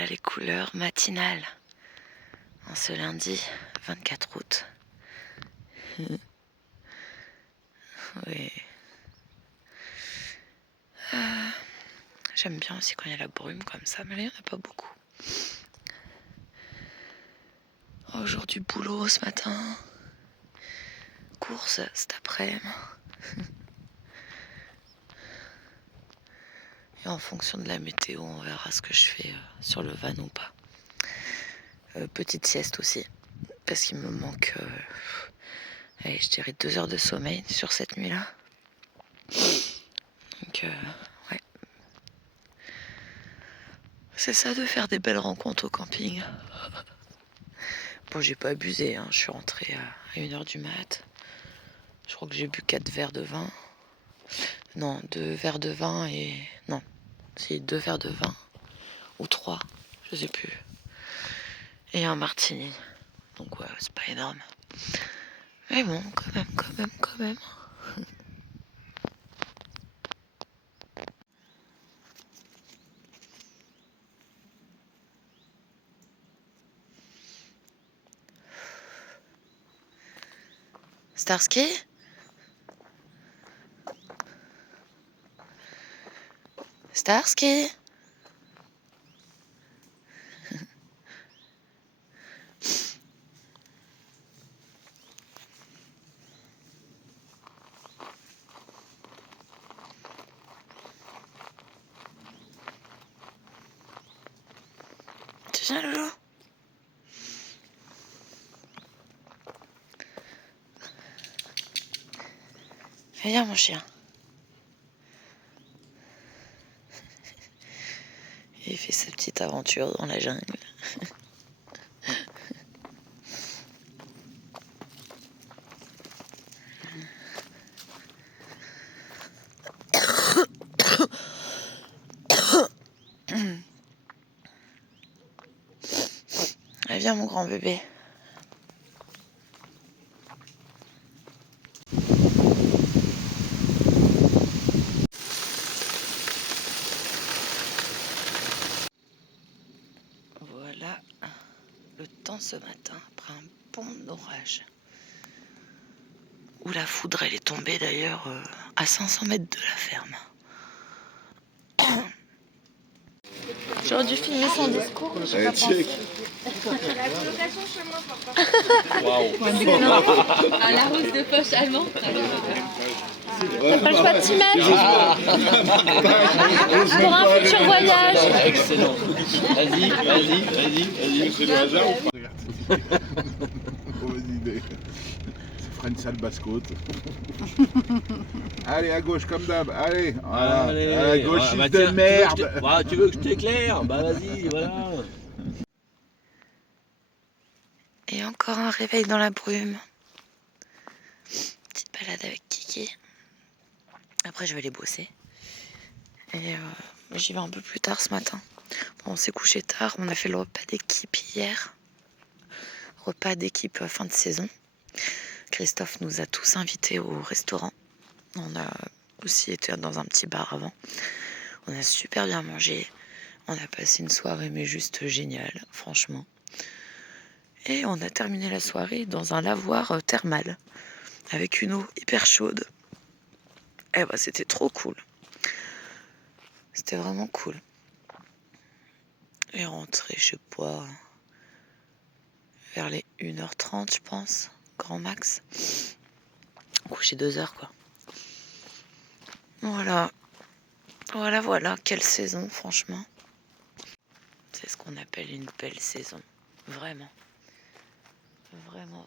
Voilà les couleurs matinales en ce lundi 24 août. Oui. J'aime bien aussi quand il y a la brume comme ça, mais là il n'y en a pas beaucoup. Aujourd'hui boulot ce matin, course cet après-midi. Et en fonction de la météo, on verra ce que je fais sur le van ou pas. Petite sieste aussi, parce qu'il me manque, allez, je dirais 2 heures de sommeil sur cette nuit-là. Donc, ouais. C'est ça de faire des belles rencontres au camping. Bon, j'ai pas abusé, hein. Je suis rentrée à 1h du mat. Je crois que j'ai bu 4 verres de vin. Non, 2 verres de vin et... Non, c'est 2 verres de vin. Ou 3, je sais plus. Et un martini. Donc ouais, c'est pas énorme. Mais bon, quand même. Starsky ? Starsky ? Tu viens, Loulou ? Viens, mon chien. Il fait sa petite aventure dans la jungle. Allez, viens, mon grand bébé. Voilà le temps ce matin après un bon orage. Où la foudre elle est tombée d'ailleurs à 500 mètres de la ferme. J'aurais dû filmer son discours, mais j'ai pas pensé. À la rose de poche allemand. T'as pas le choix de t'y mettre pour un futur voyage. Excellent. Vas-y. C'est le hasard ou pas? Mauvaise idée. Ça fera une sale basse-côte. Allez, à gauche comme d'hab. Allez, voilà. Allez, À gauche, bah, de tiens, merde. Tu veux que je t'éclaire? Bah vas-y, voilà. Et encore un réveil dans la brume. Petite balade avec Kiki. Après je vais aller bosser. Et j'y vais un peu plus tard ce matin. Bon, on s'est couché tard, on a fait le repas d'équipe hier. Repas d'équipe fin de saison. Christophe nous a tous invités au restaurant. On a aussi été dans un petit bar avant. On a super bien mangé. On a passé une soirée mais juste géniale, franchement. Et on a terminé la soirée dans un lavoir thermal avec une eau hyper chaude. Et bah c'était trop cool. C'était vraiment cool. Et rentré, je sais pas, vers les 1h30 je pense, grand max. Couché 2 heures quoi. Voilà, quelle saison franchement. C'est ce qu'on appelle une belle saison, vraiment. Vraiment.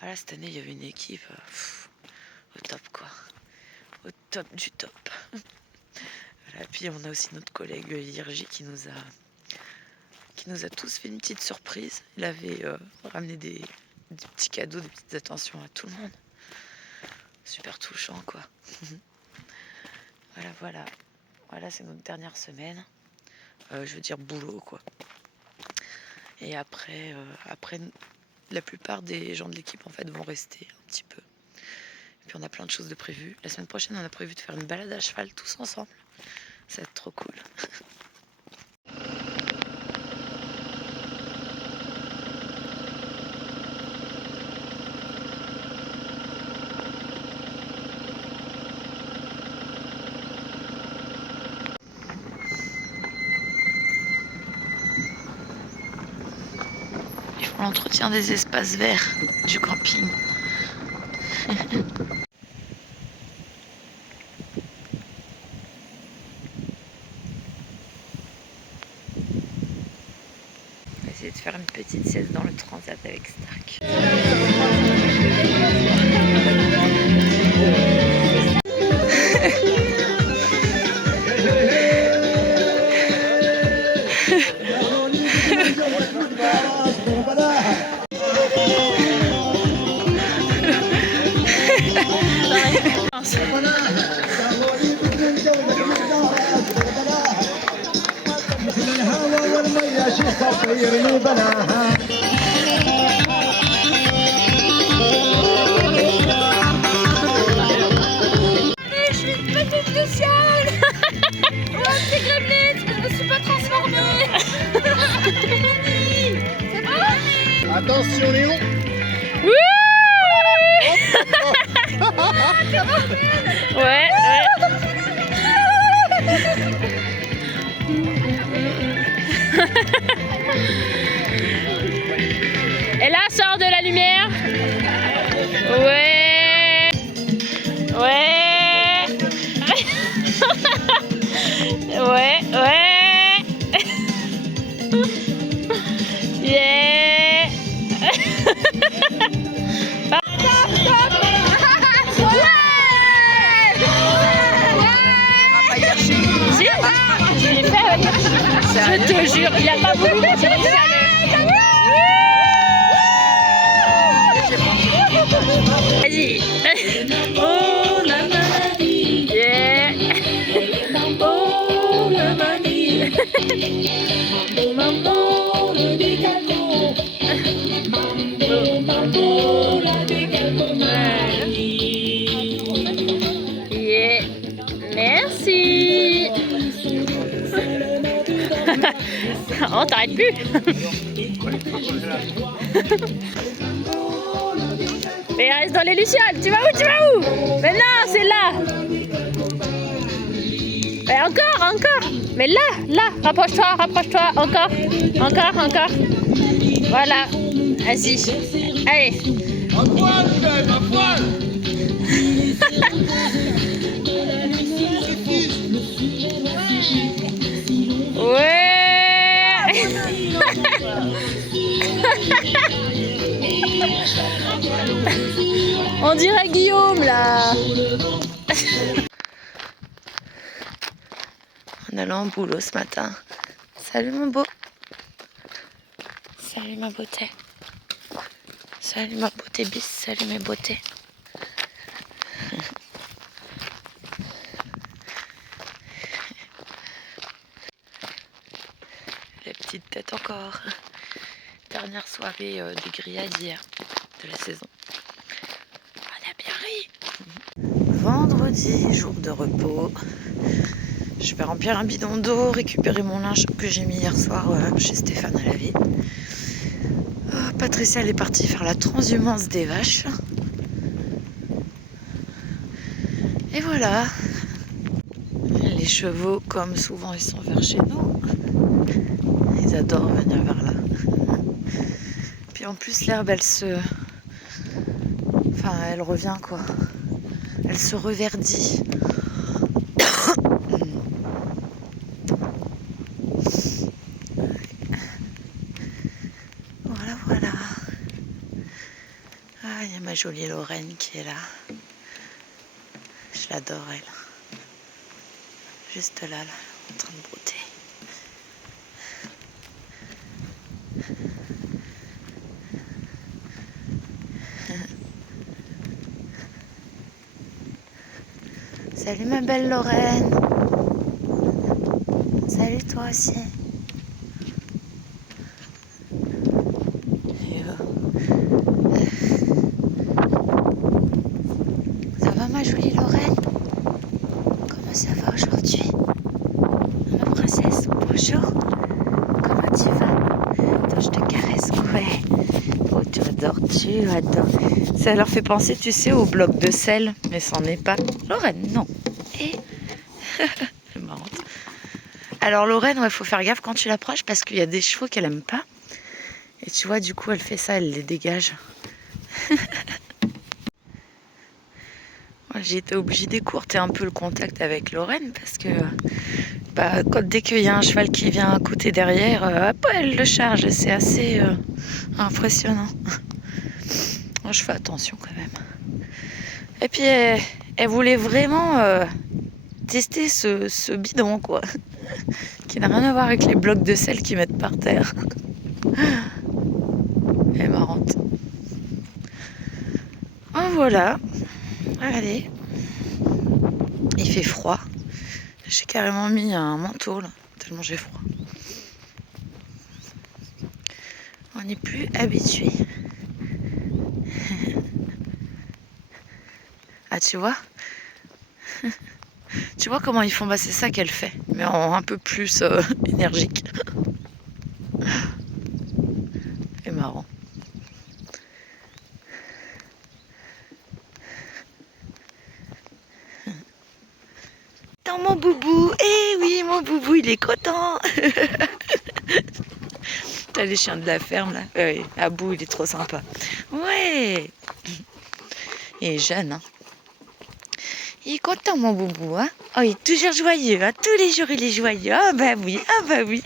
Voilà, cette année il y avait une équipe au top quoi. Au top du top. Voilà, puis on a aussi notre collègue Virgie qui nous a tous fait une petite surprise. Il avait ramené des petits cadeaux, des petites attentions à tout le monde. Super touchant quoi. Voilà, c'est notre dernière semaine. Je veux dire boulot quoi. Et après, la plupart des gens de l'équipe en fait vont rester un petit peu. Et puis on a plein de choses de prévues. La semaine prochaine, on a prévu de faire une balade à cheval tous ensemble. Ça va être trop cool. pour l'entretien des espaces verts du camping. On va essayer de faire une petite sieste dans le transat avec Stark. Je suis une petite Luciole. Oh, petit gremlin, je me suis pas transformée. C'est bon. Attention Léon. Ouais. Et là, sort de la lumière. Ouais. Ouais. Ouais. Yeah. Je te jure, il a pas voulu me dire ça. Vas-y. Oh la maladie. Yeah. Oh la maladie. Maman le décalco. Maman la décalco. Yeah. Merci. Oh, t'arrêtes plus. Mais reste dans les lucioles. Tu vas où? Mais non, c'est là. Mais encore. Mais là. Rapproche-toi. Encore. Voilà. Assis. Allez. À poil. Ouais. On dirait Guillaume là. En allant au boulot ce matin. Salut mon beau. Salut ma beauté. Salut ma beauté bis. Salut mes beautés. La petite tête encore. Dernière soirée de grillade hier de la saison. On a bien ri. Vendredi, jour de repos. Je vais remplir un bidon d'eau, récupérer mon linge que j'ai mis hier soir chez Stéphane à laver. Patricia elle est partie faire la transhumance des vaches. Et voilà. Les chevaux, comme souvent, ils sont vers chez nous. Ils adorent venir vers là. Puis en plus, l'herbe, elle revient quoi. Elle se reverdit. Voilà. Ah, il y a ma jolie Lorraine qui est là. Je l'adore, elle. Juste là, en train de brouter. Salut ma belle Lorraine. Salut toi aussi. Ça va ma jolie Lorraine? Comment ça va aujourd'hui? Ma princesse, bonjour. Comment tu vas? Attends, je te caresse. Ouais. Oh, tu adores. Ça leur fait penser, tu sais, au bloc de sel, mais c'en est pas. Lorraine, non. Et c'est marrant. Alors Lorraine, il faut faire gaffe quand tu l'approches parce qu'il y a des chevaux qu'elle aime pas. Et tu vois, du coup, elle fait ça, elle les dégage. Moi, j'ai été obligée d'écourter un peu le contact avec Lorraine parce que dès qu'il y a un cheval qui vient à côté derrière, hop, elle le charge. Et c'est assez impressionnant. Moi, je fais attention quand même. Et puis, elle voulait vraiment tester ce bidon, quoi. Qui n'a rien à voir avec les blocs de sel qu'ils mettent par terre. Elle est marrante. Oh, voilà. Allez. Il fait froid. J'ai carrément mis un manteau, là, tellement j'ai froid. On n'est plus habitué. Ah, tu vois? Tu vois comment ils font? C'est ça qu'elle fait, mais en un peu plus énergique. C'est marrant. Dans mon boubou, eh oui, mon boubou, il est content. T'as les chiens de la ferme là. Oui, Abou, il est trop sympa. Ouais. Il est jeune, hein. Il est content, mon boubou, hein. Oh, il est toujours joyeux, hein. Tous les jours, il est joyeux. Ah bah oui, ah bah oui.